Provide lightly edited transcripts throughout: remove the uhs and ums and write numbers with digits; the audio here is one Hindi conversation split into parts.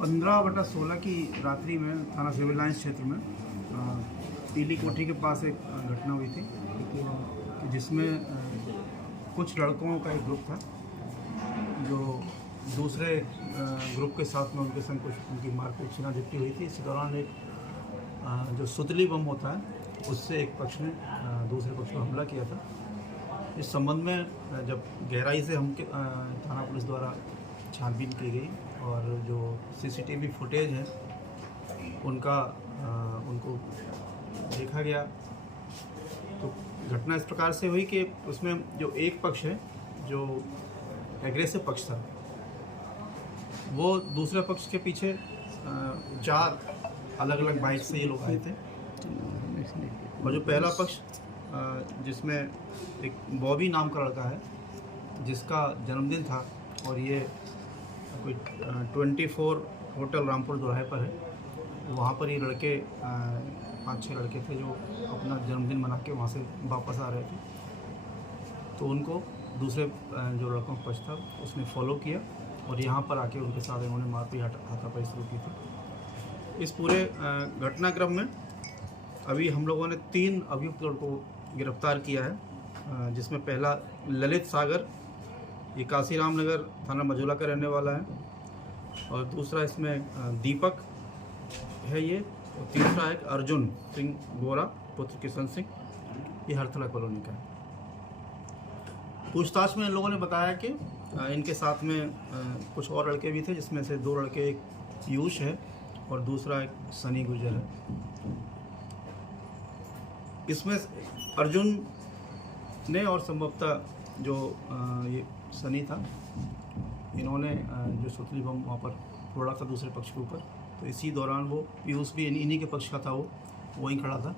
15/16 की रात्रि में थाना सिविल लाइंस क्षेत्र में पीली कोठी के पास एक घटना हुई थी जिसमें कुछ लड़कों का एक ग्रुप था जो दूसरे ग्रुप के साथ में उनके संग कुछ उनकी मारपीट छीना झपटी हुई थी। इसी दौरान एक जो सुतली बम होता है उससे एक पक्ष ने दूसरे पक्ष पर हमला किया था। इस संबंध में जब गहराई से हम थाना पुलिस द्वारा छानबीन की गई और जो सीसीटीवी फुटेज है उनको देखा गया तो घटना इस प्रकार से हुई कि उसमें जो एक पक्ष है जो एग्रेसिव पक्ष था वो दूसरे पक्ष के पीछे 4 अलग अलग बाइक से ये लोग आए थे और जो पहला पक्ष जिसमें एक बॉबी नाम का लड़का है जिसका जन्मदिन था और ये कोई 24 होटल रामपुर दोराहे पर है। वहाँ पर ये लड़के 5-6 लड़के थे जो अपना जन्मदिन मना के वहाँ से वापस आ रहे थे तो उनको दूसरे जो लड़कों का पक्ष था उसने फॉलो किया और यहाँ पर आके उनके साथ इन्होंने मारपीट हाथापाई शुरू की थी। इस पूरे घटनाक्रम में अभी हम लोगों ने 3 अभियुक्तों को गिरफ्तार किया है जिसमें पहला ललित सागर, ये काशीराम नगर थाना मझौला का रहने वाला है और दूसरा इसमें दीपक है ये और तीसरा एक अर्जुन सिंह गोरा पुत्र किशन सिंह, ये हरथला कॉलोनी का है। पूछताछ में इन लोगों ने बताया कि इनके साथ में कुछ और लड़के भी थे जिसमें से 2 लड़के, एक पीयूष है और दूसरा एक सनी गुर्जर है। इसमें अर्जुन ने और संभवतः जो ये सनी था इन्होंने जो सुतली बम वहाँ पर फोड़ा था दूसरे पक्ष के ऊपर, तो इसी दौरान वो पीयूष भी इन्हीं के पक्ष का था, वो वहीं खड़ा था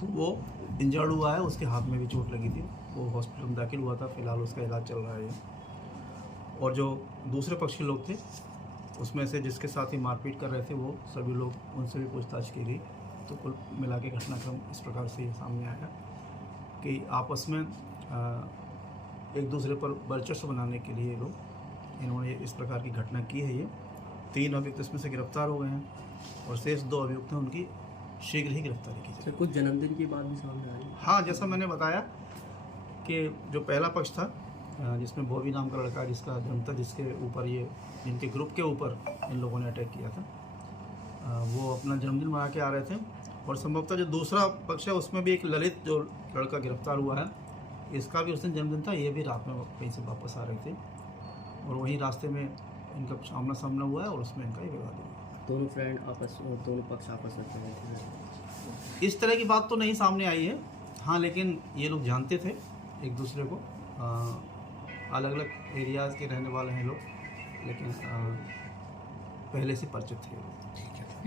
तो वो इंजर्ड हुआ है, उसके हाथ में भी चोट लगी थी, वो हॉस्पिटल में दाखिल हुआ था, फिलहाल उसका इलाज चल रहा है। और जो दूसरे पक्ष के लोग थे उसमें से जिसके साथ ही मारपीट कर रहे थे वो सभी लोग, उनसे भी पूछताछ की गई तो कुल मिला के घटनाक्रम इस प्रकार से सामने आया कि आपस में एक दूसरे पर वर्चस्व बनाने के लिए लोग इन्होंने इस प्रकार की घटना की है। ये 3 अभियुक्त इसमें से गिरफ्तार हो गए हैं और शेष 2 अभियुक्त हैं, उनकी शीघ्र ही गिरफ्तारी की जाए। कुछ जन्मदिन की बात भी सामने आई। हाँ, जैसा मैंने बताया कि जो पहला पक्ष था जिसमें बॉबी नाम का लड़का जिसका जन्म था, जिसके ऊपर ये जिनके ग्रुप के ऊपर इन लोगों ने अटैक किया था, वो अपना जन्मदिन मना के आ रहे थे और संभवतः जो दूसरा पक्ष है उसमें भी एक ललित जो लड़का गिरफ्तार हुआ है, इसका भी उस दिन जन्मदिन था, ये भी रात में कहीं से वापस आ रहे थे और वहीं रास्ते में इनका आमना सामना हुआ है और उसमें इनका ही विवाद हुआ। दोनों पक्ष आपस में थे। इस तरह की बात तो नहीं सामने आई है, हाँ, लेकिन ये लोग जानते थे एक दूसरे को, अलग अलग एरियाज़ के रहने वाले हैं लोग, लेकिन पहले से परिचित थे।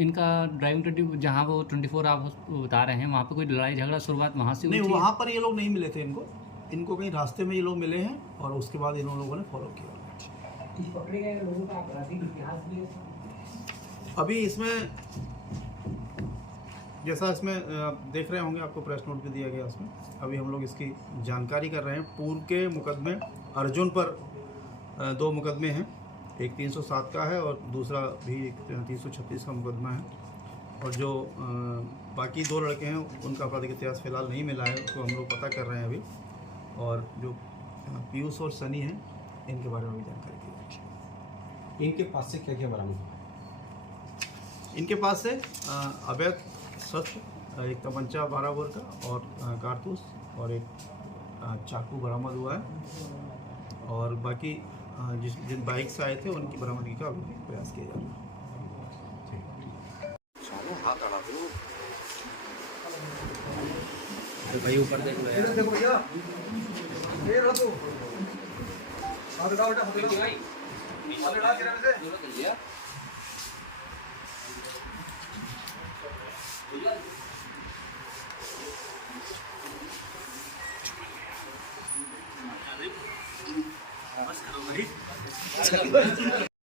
इनका ड्राइविंग जहाँ वो 24 आप बता रहे हैं वहाँ पे कोई लड़ाई झगड़ा शुरुआत वहाँ से नहीं, वहाँ पर ये लोग नहीं मिले थे इनको कहीं रास्ते में ये लोग मिले हैं और उसके बाद इन लोगों ने फॉलो किया। पकड़े गए लोगों का आपराधिक इतिहास भी है। अभी इसमें जैसा इसमें देख रहे होंगे, आपको प्रेस नोट भी दिया गया, उसमें अभी हम लोग इसकी जानकारी कर रहे हैं। पूर्व के मुकदमे अर्जुन पर 2 मुकदमे हैं, एक 307 का है और दूसरा भी 336 का मुकदमा है और जो बाकी 2 लड़के हैं उनका आपराधिक इतिहास फिलहाल नहीं मिला है, उसको हम लोग पता कर रहे हैं अभी। और जो पीयूष और सनी हैं इनके बारे में भी जानकारी दी जाएगी। इनके पास से क्या क्या बरामद हुआ? इनके पास से अवैध शस्त्र, एक तमंचा 12 बोर का और कारतूस और एक चाकू बरामद हुआ है और बाकी जिन बाइक से आए थे उनकी बरामदगी का अभी प्रयास किया जा रहा है। भाई ऊपर देखो भैया, ये रहा तो हाथ उठा उठा हाथ उठा से बस करो भाई।